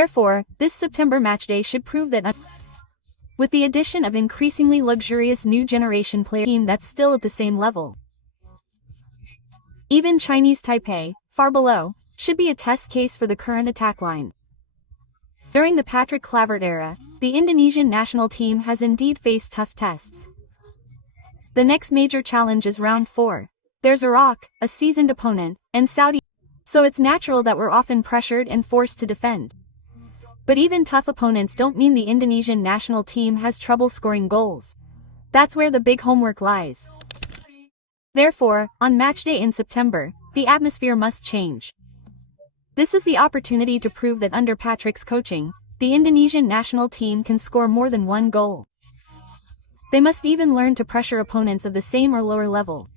Therefore, this September matchday should prove that with the addition of increasingly luxurious new generation player team that's still at the same level. Even Chinese Taipei, far below, should be a test case for the current attack line. During the Patrick Kluivert era, the Indonesian national team has indeed faced tough tests. The next major challenge is round 4. There's Iraq, a seasoned opponent, and Saudi, so it's natural that we're often pressured and forced to defend. But even tough opponents don't mean the Indonesian national team has trouble scoring goals. That's where the big homework lies. Therefore, on matchday in September, the atmosphere must change. This is the opportunity to prove that under Patrick's coaching, the Indonesian national team can score more than one goal. They must even learn to pressure opponents of the same or lower level.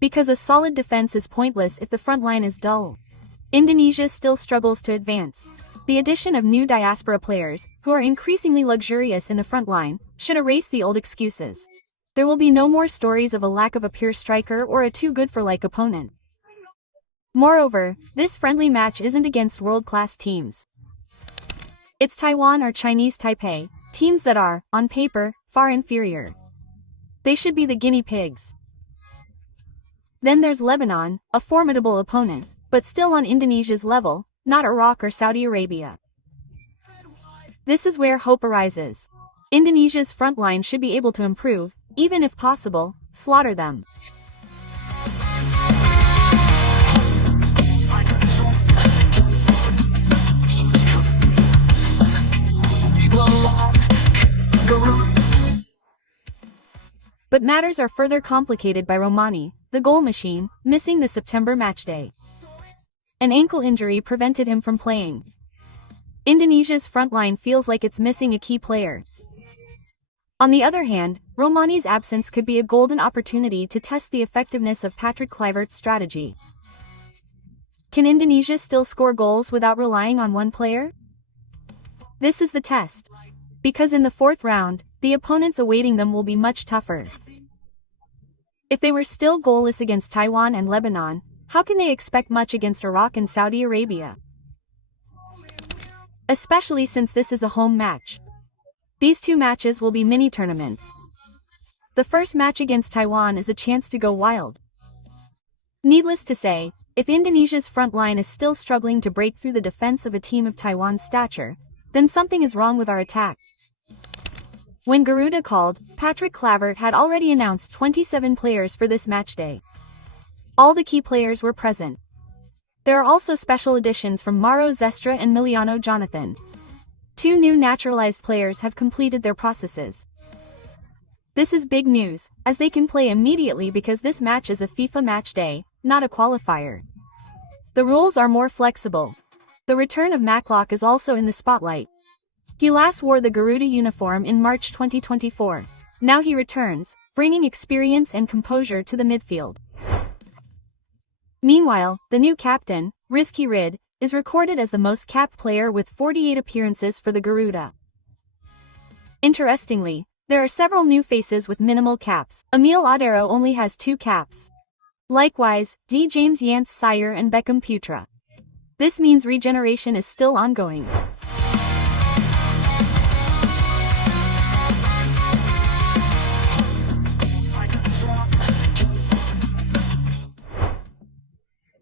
Because a solid defense is pointless if the front line is dull. Indonesia still struggles to advance. The addition of new diaspora players, who are increasingly luxurious in the front line, should erase the old excuses. There will be no more stories of a lack of a pure striker or a too-good-for-like opponent. Moreover, this friendly match isn't against world-class teams. It's Taiwan or Chinese Taipei, teams that are, on paper, far inferior. They should be the guinea pigs. Then there's Lebanon, a formidable opponent, but still on Indonesia's level, not Iraq or Saudi Arabia. This is where hope arises. Indonesia's front line should be able to improve, even if possible, slaughter them. But matters are further complicated by Romani, the goal machine, missing the September matchday. An ankle injury prevented him from playing. Indonesia's front line feels like it's missing a key player. On the other hand, Romani's absence could be a golden opportunity to test the effectiveness of Patrick Kluivert's strategy. Can Indonesia still score goals without relying on one player? This is the test. Because in the 4th round, the opponents awaiting them will be much tougher. If they were still goalless against Taiwan and Lebanon, how can they expect much against Iraq and Saudi Arabia? Especially since this is a home match. These two matches will be mini-tournaments. The first match against Taiwan is a chance to go wild. Needless to say, if Indonesia's front line is still struggling to break through the defense of a team of Taiwan's stature, then something is wrong with our attack. When Garuda called, Patrick Kluivert had already announced 27 players for this matchday. All the key players were present. There are also special additions from Mauro Zestra and Miliano Jonathan. 2 new naturalized players have completed their processes. This is big news, as they can play immediately because this match is a FIFA matchday, not a qualifier. The rules are more flexible. The return of Matlock is also in the spotlight. He last wore the Garuda uniform in March 2024. Now he returns, bringing experience and composure to the midfield. Meanwhile, the new captain, Rizky Rid, is recorded as the most capped player with 48 appearances for the Garuda. Interestingly, there are several new faces with minimal caps. Emil Adero only has 2 caps. Likewise, D. James Yance Sire and Beckham Putra. This means regeneration is still ongoing.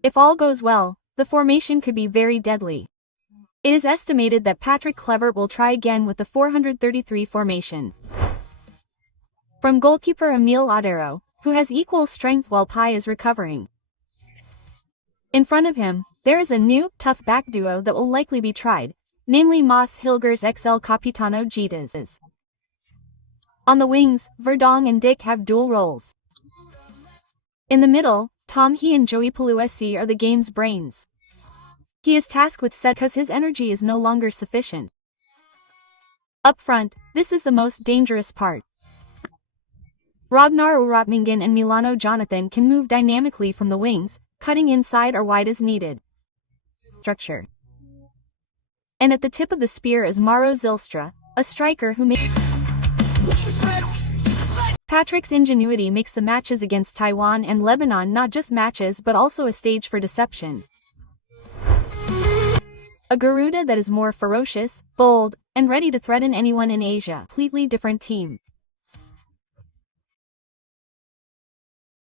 If all goes well, the formation could be very deadly. It is estimated that Patrick Kluivert will try again with the 433 formation. From goalkeeper Emil Adero, who has equal strength while Pai is recovering. In front of him, there is a new, tough back duo that will likely be tried, namely Mas Hilgers XL Capitano Gitas. On the wings, Verdong and Dick have dual roles. In the middle, Tom He and Joey Peluesi are the game's brains. He is tasked with set because his energy is no longer sufficient. Up front, this is the most dangerous part. Ragnar Uratmingen and Milano Jonathan can move dynamically from the wings, cutting inside or wide as needed. Structure. And at the tip of the spear is Mauro Zilstra, a striker who makes... Patrick's ingenuity makes the matches against Taiwan and Lebanon not just matches but also a stage for deception. A Garuda that is more ferocious, bold, and ready to threaten anyone in Asia. Completely different team.